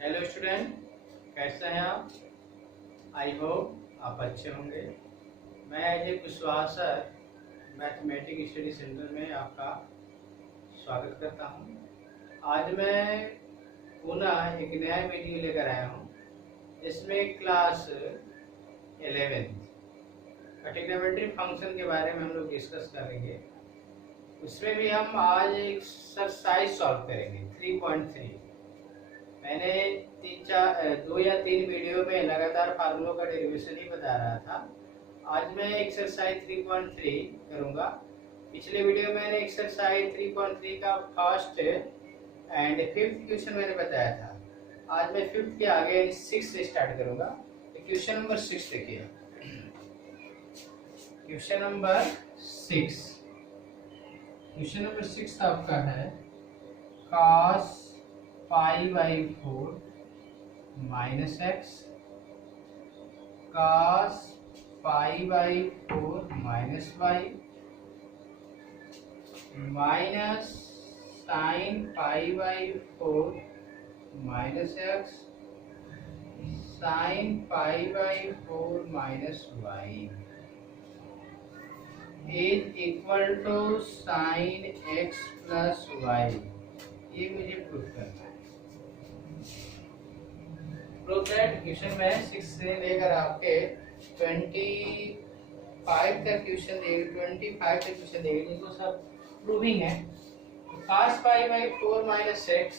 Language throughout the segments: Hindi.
हेलो स्टूडेंट, कैसे हैं आप? आई होप आप अच्छे होंगे। मैं Ajay Kushwaha sir mathematics study centre में आपका स्वागत करता हूं। आज मैं पुनः एक नया वीडियो लेकर आया हूं। इसमें क्लास 11 ट्रिग्नोमेट्री फंक्शन के बारे में हम लोग डिस्कस करेंगे। उसमें भी हम आज एक एक्सरसाइज सॉल्व करेंगे 3.3। मैंने 2 या 3 वीडियो में लगातार फार्मूलों का डेरिवेशन ही बता रहा था। आज मैं एक्सरसाइज 3.3 करूंगा। पिछले वीडियो में मैंने एक्सरसाइज 3.3 का फर्स्ट एंड फिफ्थ क्वेश्चन मैंने बताया था। आज मैं फिफ्थ के आगे 6 से स्टार्ट करूंगा। तो क्वेश्चन नंबर 6 देखिए। क्वेश्चन नंबर 6 आपका है cos π/4 minus x cos π/4 minus y minus sin π/4 minus x sin π/4 minus y is equal to sin x plus y. ये मुझे प्रूफ करना है। प्रूफ दैट क्वेश्चन में 6 से लेकर आपके 25 तक क्वेश्चन देंगे जिनको सब प्रूविंग है। cos π/4 minus x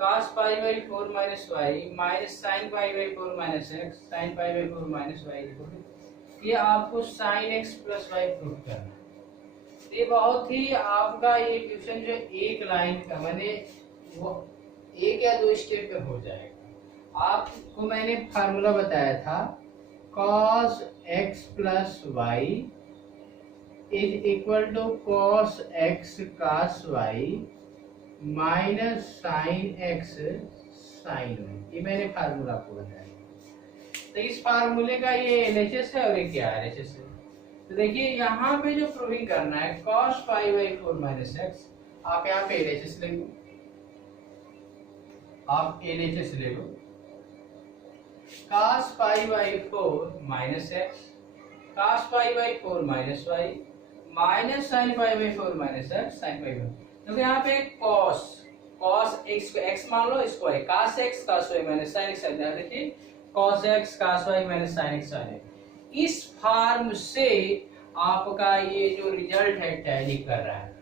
cos π/4 minus y minus sin π/4 minus x sin π/4 minus y, ये आपको sin x plus y proof करना है। ये बहुत ही आपका ये क्वेश्चन जो एक लाइन का माने वो एक या दो स्टेप में हो जाएगा। आपको मैंने फार्मूला बताया था cos x plus y is equal to cos x cos y minus sin x sin y। ये मैंने फार्मूला आपको बताया। तो इस फार्मूले का ये LHS है और ये क्या है LHS है। तो देखिए यहाँ पे जो प्रूविंग करना है cos π/4 माइनस एक्स, आप यहाँ पे LHS ले लो। आप LHS ले लो। cos π/4 minus x cos π/4 minus y minus sin π/4 minus x sin π/4। तो यहाँ पे cos x को x मान लो, इसको y cos x cos y minus sin x। देखिए cos x cos y minus sin x sin y। इस फॉर्म से आपका ये जो रिजल्ट है टैली कर रहा है।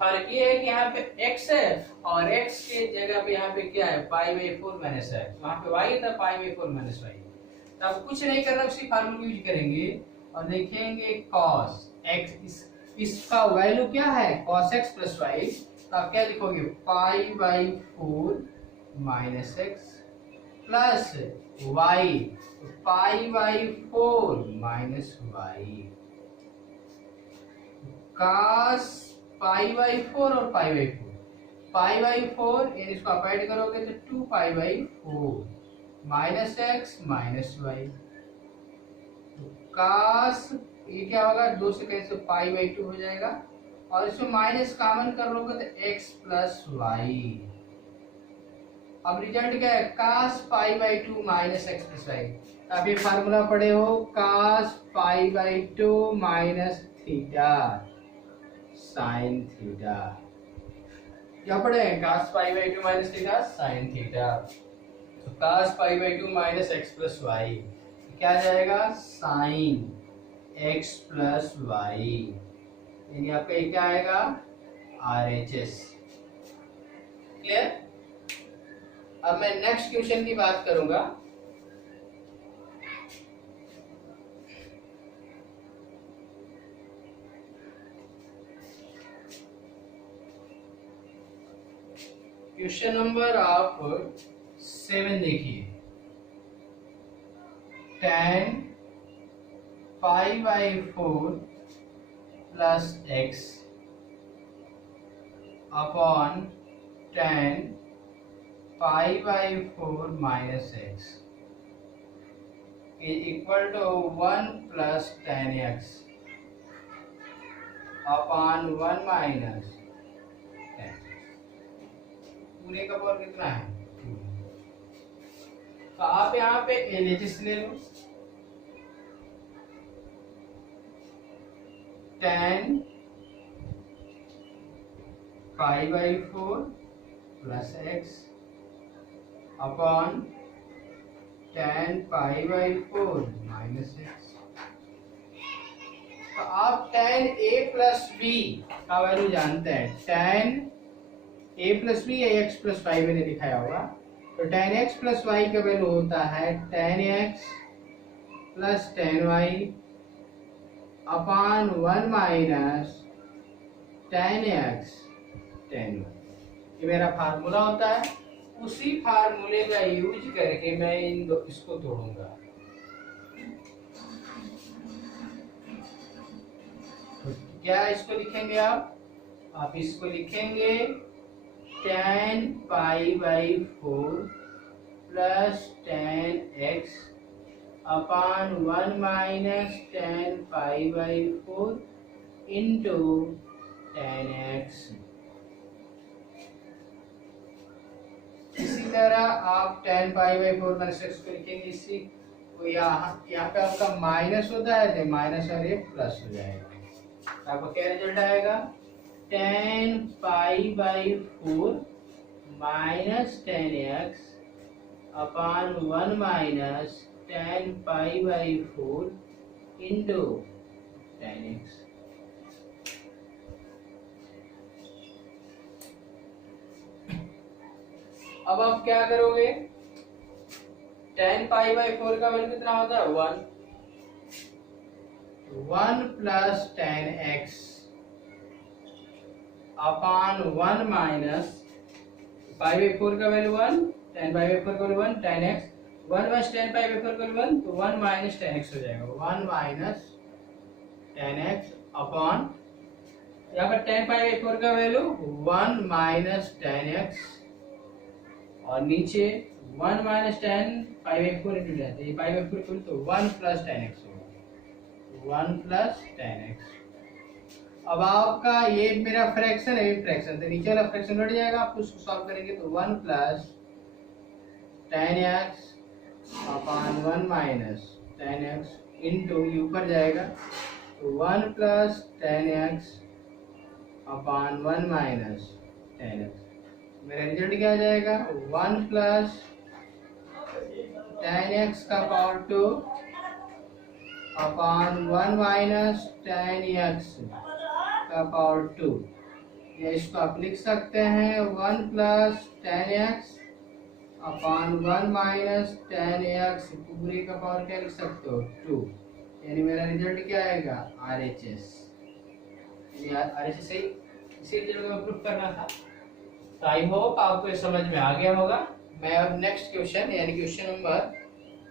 फर्क ये है कि यहाँ पे x है और x के जगह पे यहाँ पे क्या है π/4 माइनस x, वहाँ पे y था π/4 माइनस y। तो अब कुछ नहीं करना, उसी फार्मूला यूज करेंगे और देखेंगे cos x इसका वैल्यू क्या है cos x प्लस y। तो आप क्या लिखोगे π/4 minus x plus y π/4 minus y cos π/4 और π/4 इसको आप ऐड करोगे तो 2π/4 minus x minus y cos ये क्या होगा 2 से कैसे π/2 हो जाएगा और इसमें माइनस कॉमन कर लोगे तो x प्लस y। अब रिजल्ट क्या है cos π/2 minus x plus y। अब ये फार्मूला पढ़े हो cos π/2 minus theta sin theta. क्या पढ़े cos π/2 minus theta sin theta. तो cos π/2 minus x plus y क्या आ जाएगा sin x प्लस y। यानी आपका क्या आएगा RHS। क्लियर। अब मैं नेक्स्ट क्वेश्चन की बात करूंगा। क्वेश्चन नंबर आप 7 देखिए। tan π/4 plus x upon tan π/4 minus x is equal to 1 plus tan x upon 1 minus tan। पूरे का पावर कितना है 2। आप यहाँ पे LHS ले लो, tan pi by 4 plus x upon tan pi by 4 minus x। तो आप tan a प्लस b का वैल्यू जानते हैं, tan a प्लस बी या x प्लस वाई मैंने दिखाया होगा। तो tan x प्लस वाई का वैल्यू होता है tan x plus tan y अपान 1 minus tan x tan y। ये मेरा फार्मूला होता है। उसी फार्मूले का यूज करके मैं इसको तोड़ूंगा। तो क्या इसको लिखेंगे आप इसको लिखेंगे tan pi by 4 plus tan x upon 1 minus tan pi by 4 into tan x। इसी तरह आप tan pi by 4 minus x को लिखेंगे, इसी तो यहाँ पे आपका माइनस होता है तो माइनस और ये प्लस हो जाएगा। आपको क्या रिजल्ट आएगा, tan pi by 4 minus tan x upon 1 minus tan pi by 4 into tan x। अब आप क्या करोगे, tan पाई बाई 4 का वैल्यू कितना होता है 1 plus tan x upon 1 minus pi by 4 का वैल्यू 1, tan पाई बाई 4 का value 1, tan x 1 minus tan pi by 4 का वैल्यू 1, तो 1 माइनस tan x हो जाएगा, 1 माइनस tan x अपॉन यहाँ पर tan पाई बाई 4 का वैल्यू 1 माइनस tan x और नीचे 1 minus tan pi by 4 into जाते हैं, पाई बाई 4 तो 1 प्लस tan x होगा, 1 प्लस tan x। अब आपका ये मेरा फ्रैक्शन है, फ्रैक्शन तो नीचे वाला फ्रैक्शन बढ़ जाएगा, आप उसको सॉल्व करेंगे तो 1 plus tan x upon 1 minus tan x into ऊपर जाएगा तो 1 plus tan x upon 1 minus tan x। मेरा रिजल्ट क्या आ जाएगा, 1 प्लस tan x का power 2 upon 1 minus tan x का पावर 2। या इसको आप लिख सकते हैं 1 plus tan x upon 1 minus tan x पूरे का पावर क्या लिख सकते हो 2। यानी मेरा रिजल्ट क्या आएगा RHS। RHS सही इसी रिजल्ट को प्रूफ करना था। तो आई होप आपको ये समझ में आ गया होगा। मैं अब नेक्स्ट क्वेश्चन यानी क्वेश्चन नंबर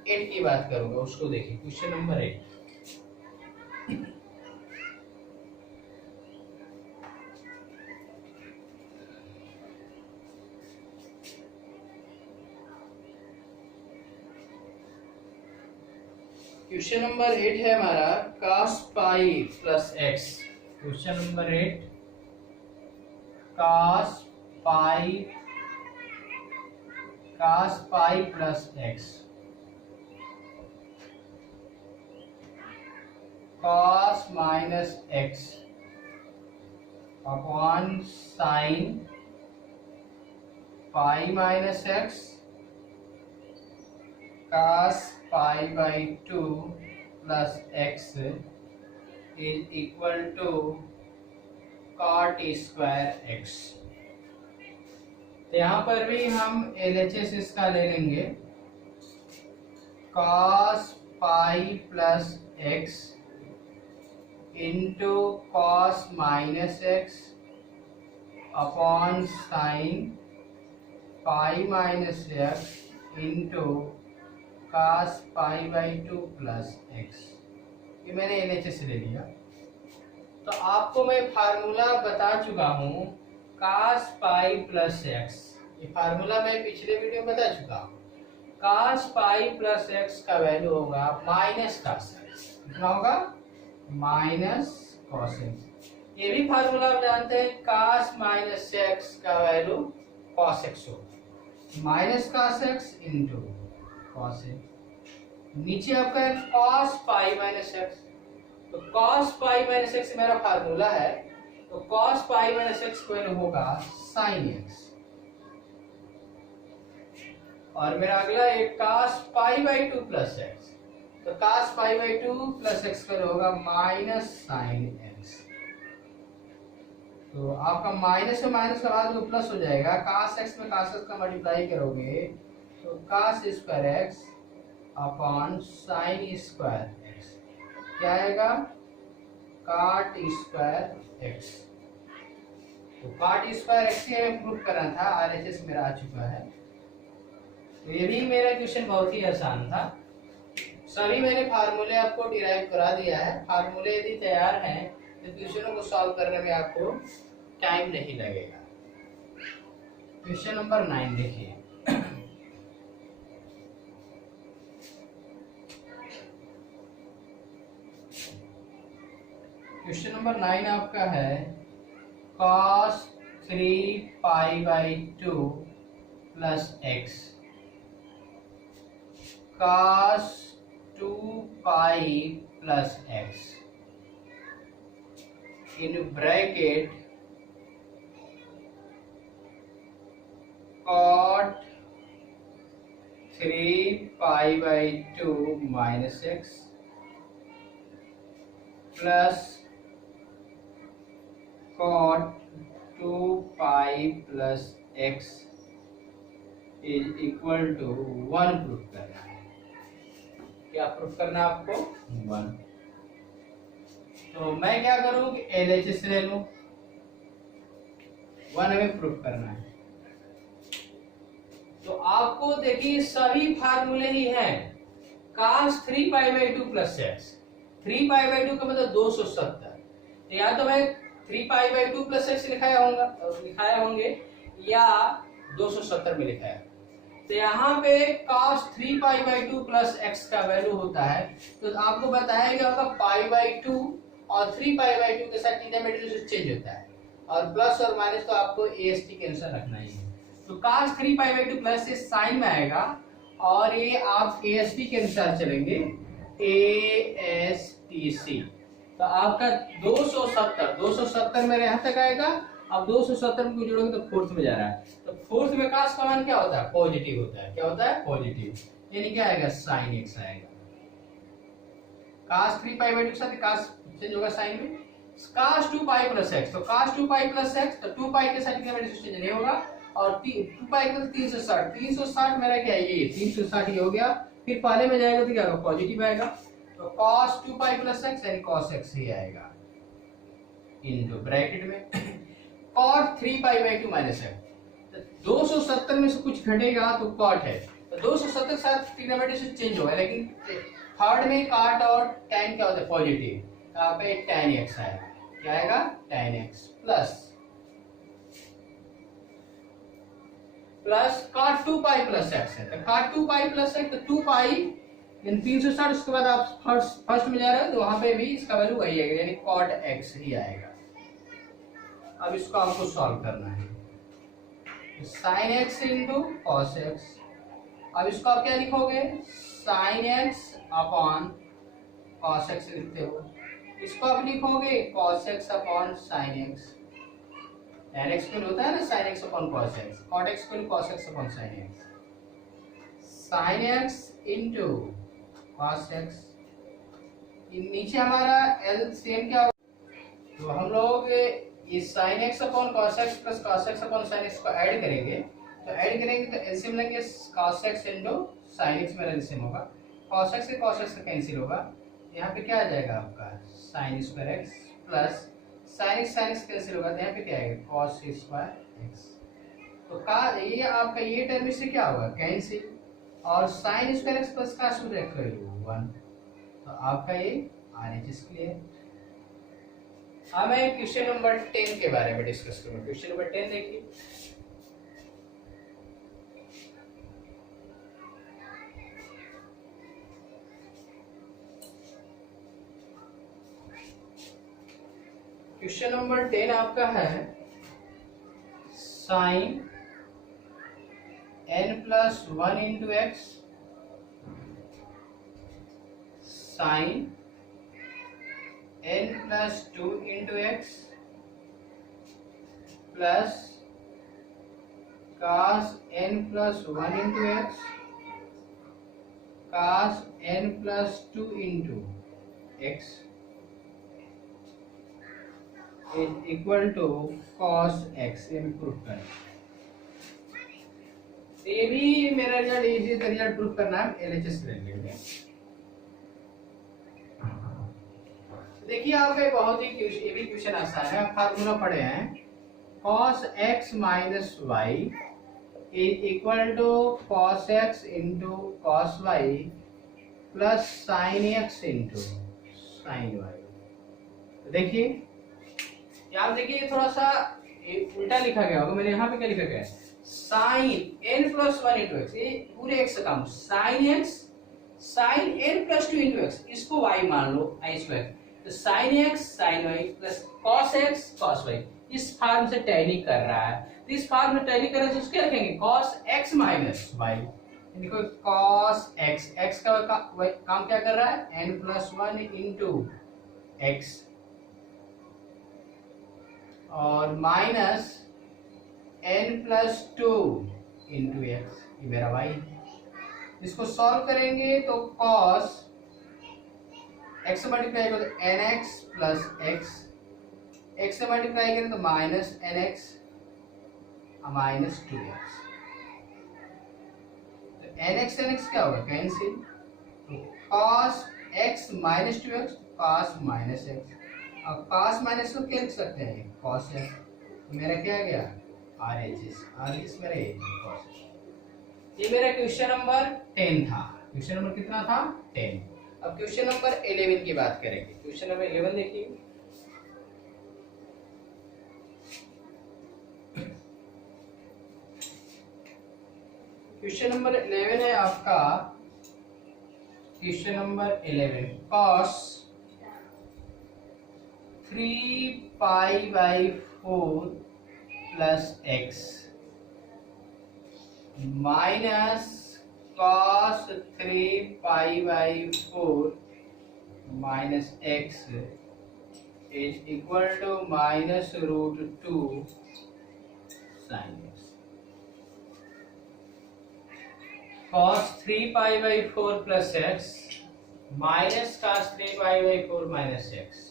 8 की बात करूंगा, उसको देखिए। क्वेश्चन नंबर 8, क्वेश्चन नंबर 8 है हमारा cos pi plus x। Question number 8 cos pi plus x, cos minus x upon sine pi minus x cos pi by 2 plus x is equal to cot square x। तो यहाँ पर भी हम LHS इसका ले लेंगे, cos pi plus x into cos minus x upon sine pi minus x into cos pi by 2 plus x। ये मैंने LHS ले लिया। तो आपको मैं फार्मूला बता चुका हूँ cos पाई प्लस x। ये फार्मूला मैं पिछले वीडियो में बता चुका हूँ। cos पाई प्लस x का वैल्यू होगा माइनस cos x। कितना होगा माइनस cos x। ये भी फार्मूला आप जानते हैं, cos माइनस x का वैल्यू cos x होगा, minus cos x into cos a, नीचे आपका है cos पाई माइनस एक्स, तो cos पाई माइनस एक्स मेरा फार्मूला है, तो cos pi minus x square होगा sin x, और मेरा अगला एक cos pi by two plus x, तो cos pi by two plus x square होगा माइनस sin x। तो आपका माइनस में माइनस के बाद वो प्लस हो जाएगा, cos x में cos x का मल्टीप्लाई करोगे तो cos square x upon sin square x क्या आएगा, cot स्क्वायर x। तो cot स्क्वायर x से हमें प्रूफ करना था, RHS मेरा आ चुका है। तो ये भी मेरा क्वेश्चन बहुत ही आसान था, सभी मैंने फार्मूले आपको डिराइव करा दिया है। फार्मूले यदि तैयार हैं तो क्वेश्चनों को सॉल्व करने में आपको टाइम नहीं लगेगा। क्वेश्चन नंबर 9 देखिए, क्वेश्चन नंबर 9 आपका है cos 3 pi by 2 plus x, cos 2 pi plus x in bracket cot 3 pi by 2 minus x plus cot 2 pi plus x is equal to 1 proof करना है। क्या प्रूफ करना है आपको, 1। तो मैं क्या करूं कि LHS ले लूं, 1 हमें प्रूफ करना है। तो आपको देखिए सभी फार्मूले ही हैं, cos 3 pi by 2 plus x, 3 pi by 2 का मतलब 270, तो या तो मैं 3 पाई बाई 2 प्लस एक्स लिखाया होंगे या 270 में लिखाया। तो यहाँ पे cos 3 pi by 2 plus x का वैल्यू होता है, तो आपको बताया गया होगा पाई बाई 2 और 3 पाई बाई 2 के साथ इंटरमीडिएट चेंज होता है, और प्लस और माइनस तो आपको AST के आंसर रखना ही है। तो cos 3 पाई बाई 2 प्लस से साइन में आएगा, और ये आप AST के अनुसार चलेंगे, ASTC। तो आपका 270 मेरे यहाँ तक आएगा। अब 270 को जोड़ोगे तो फोर्थ में जा रहा है, तो फोर्थ में cos का मान क्या होता है, पॉजिटिव होता है। क्या होता है, पॉजिटिव, यानी क्या आएगा, sin x आएगा। cos 3 पाई बाई 2 के साथ cos चेंज होगा साइन में, cos 2 पाई प्लस x, तो cos 2 पाई प्लस x, तो 2 पाई के साथ चेंज नहीं होगा, और 2 पाई का 360 मेरा क्या है, ये 360 ही हो गया। फिर पहले में जाएगा तो क्या होगा, पॉजिटिव आएगा, तो cos 2 पाई प्लस x यानी cos x ही आएगा, इनटू ब्रैकेट में cot 3 pi by 2 minus x। 270 में से कुछ घटेगा तो cot है, तो 270 के साथ ट्रिग्नोमेट्री से चेंज होगा, लेकिन थर्ड में cot और tan क्या होता है, पॉजिटिव, यहाँ पे tan x आएगा। क्या आएगा, tan x plus cot 2 pi plus x है, तो cot 2 पाई प्लस x, तो 2 पाई 360, उसके बाद आप फर्स्ट में जा रहे हो तो वहां पे भी इसका वैल्यू वही आएगा, यानी cot x ही आएगा। अब इसको आपको सॉल्व करना है, sin x into cos x। अब इसको आप क्या लिखोगे, sin x upon cos x लिखते हो, इसको आप लिखोगे cos x upon sin x। tan x को होता है ना sin x upon cos x, cot x को cos x upon sin x। sin x into cos x, नीचे हमारा LCM क्या होगा, तो हम लोग इस sin x upon cos x plus cos x upon sin x को ऐड करेंगे, तो एलसीएम लेंगे cos x into sin x मेरा एलसीएम होगा, cos x से cos x का कैंसिल होगा, यहाँ पे क्या आ जाएगा आपका sin square x plus sin x cancel होगा, तो यहाँ पे क्या आएगा, cos स्क्वायर x। तो ये आपका ये टर्म से क्या होगा, कैंसिल, और sin स्क्वायर x प्लस का सूत्र रख लो 1, तो आपका ये RHS क्लियर। अब मैं क्वेश्चन नंबर 10 के बारे में डिस्कस करूंगा। क्वेश्चन नंबर 10 देखिए, क्वेश्चन नंबर 10 आपका है sin n plus 1 into x sine n plus 2 into x plus cos n plus 1 into x cos n plus 2 into x is equal to cos x। Proof करें, ये भी मेरा रिजल्ट, इजी रिजल्ट प्रूफ करना है, एलएचएस ले लेंगे। देखिए आपका बहुत ही ये भी क्वेश्चन आसान है, फार्मूला पढ़े हैं, cos x minus y is equal to cos x into cos y plus sin x into sin y। देखिए यहाँ देखिए थोड़ा सा उल्टा लिखा गया होगा, मैंने यहाँ पे क्या लिखा गया है, sine n plus 1 into x, ये पूरे x का काम, sine x sine n plus 2 into x, इसको y मान लो i स्क्वायर, तो sine x sine y plus cos x cos y। इस फॉर्म से टैली कर रहा है, तो इस फॉर्म में टैली करें तो उसके रखेंगे cos x माइनस y। देखो cos x, x का काम क्या कर रहा है, n प्लस 1 इंटू एक्स और minus n plus 2 into x, ये मेरा y। इसको सॉल्व करेंगे तो cos x से मल्टीप्लाई करो तो nx प्लस x, x से मल्टीप्लाई करें तो माइनस nx माइनस 2x, तो nx nx क्या होगा, कैंसिल, तो cos x minus 2x cos minus x, अब cos माइनस को क्या लिख सकते हैं, cos x, तो मेरा क्या आ गया, RHS मेरा cos। ये मेरा क्वेश्चन नंबर 10 था। क्वेश्चन नंबर कितना था, 10। अब क्वेश्चन नंबर 11 की बात करेंगे। क्वेश्चन नंबर 11 देखिए, क्वेश्चन नंबर 11 है आपका, question number 11 cos 3 pi by 4 plus x minus cos 3 pi by 4 minus x is equal to minus root 2 sine x. cos 3 pi by 4 plus x minus cos 3 pi by 4 minus x.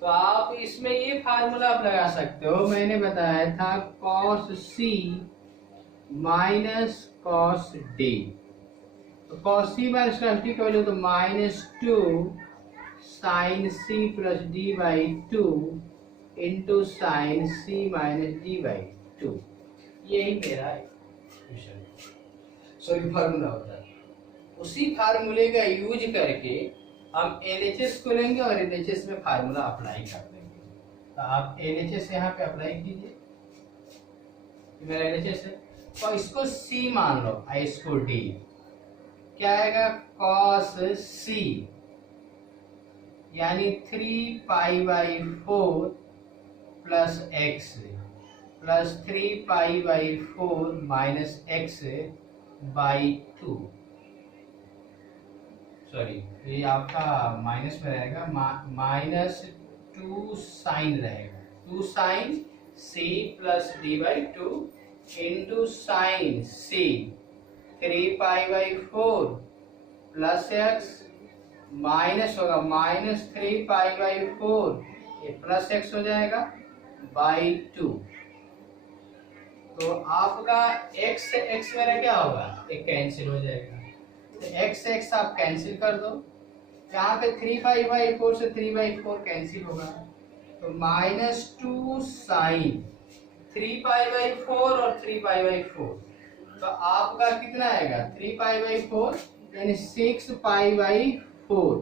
तो आप इसमें ये फार्मूला आप लगा सकते हो, मैंने बताया था cos c minus cos d, तो cos c minus cos d का वैल्यू तो minus 2 sine c plus d by 2 into sine c minus d by 2। यही मेरा क्वेश्चन, सॉरी फार्मूला होता है। उसी फार्मूले का यूज करके हम LHS को लेंगे और LHS में फार्मूला अप्लाई कर देंगे। तो आप LHS यहाँ पे अप्लाई कीजिए, मेरा LHS है, और इसको C मान लो, इसको D, क्या आएगा cos C यानी 3 pi by 4 plus x plus 3 pi by 4 minus x by 2, sorry ये आपका माइनस में रहेगा, माइनस 2 साइन रहेगा, 2 sine c plus d by 2 into sine c 3 pi by 4 plus x minus होगा माइनस 3 पाई बाई 4, ये प्लस एक्स हो जाएगा बाई 2। तो आपका x से x मेरा क्या होगा, एक कैंसिल हो जाएगा, तो x से x आप कैंसिल कर दो, यहाँ पे 3 पाई बाई 4 से 3 बाई 4 कैंसिल होगा, तो माइनस 2 साइन 3 पाई बाई 4 और 3 पाई बाई 4, तो आपका कितना आएगा 3 पाई बाई 4 यानी 6 पाई बाई 4,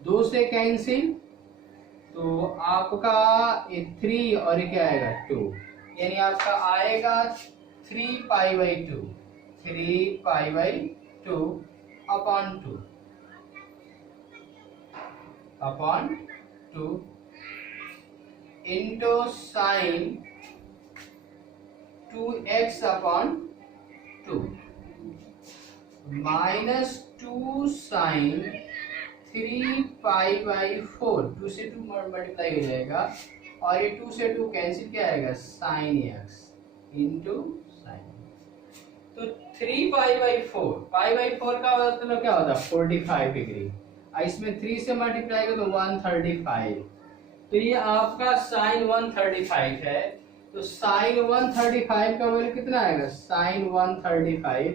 2 से कैंसिल, तो आपका ये 3 और ये क्या आएगा 2, यानी आपका आएगा 3 pi by 2, 3 pi by 2 upon 2 into sine 2x upon 2 minus 2 sine 3π/4, 2 से 2 मल्टीप्लाई हो जाएगा और ये 2 से 2 कैंसिल, क्या आएगा साइन एक्स इंटू साइन। तो 3π/4, π/4 का मतलब क्या होता है 45 डिग्री, इसमें 3 से मल्टीप्लाई करो तो 135, तो ये आपका साइन 135 है। तो साइन 135 का वैल्यू कितना आएगा साइन 135,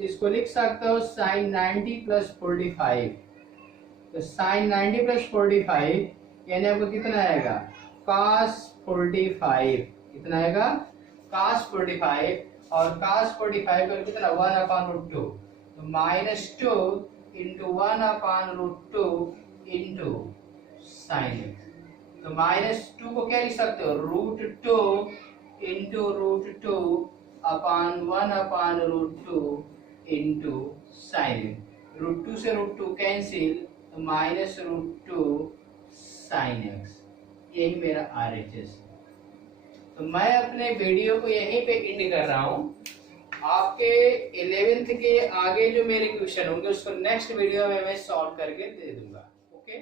इसको लिख सकते हो साइन 90 प्लस 45, तो साइन 90 प्लस 45 यानी आपको कितना आएगा cos 45, कितना आएगा cos 45, और cos 45 का कितना 1/√2, तो -2 इंटू 1/√2 इंटू साइन एक्स। तो -2 को क्या लिख सकते हो √2 into √2 upon 1/√2 into sine x. √2 से √2 कैंसिल, तो -√2 साइन एक्स, यही मेरा RHS। तो मैं अपने वीडियो को यहीं पे एंड कर रहा हूँ। आपके 11th के आगे जो मेरे क्वेश्चन होंगे उसको नेक्स्ट वीडियो में मैं सॉल्व करके दे दूंगा। ओके।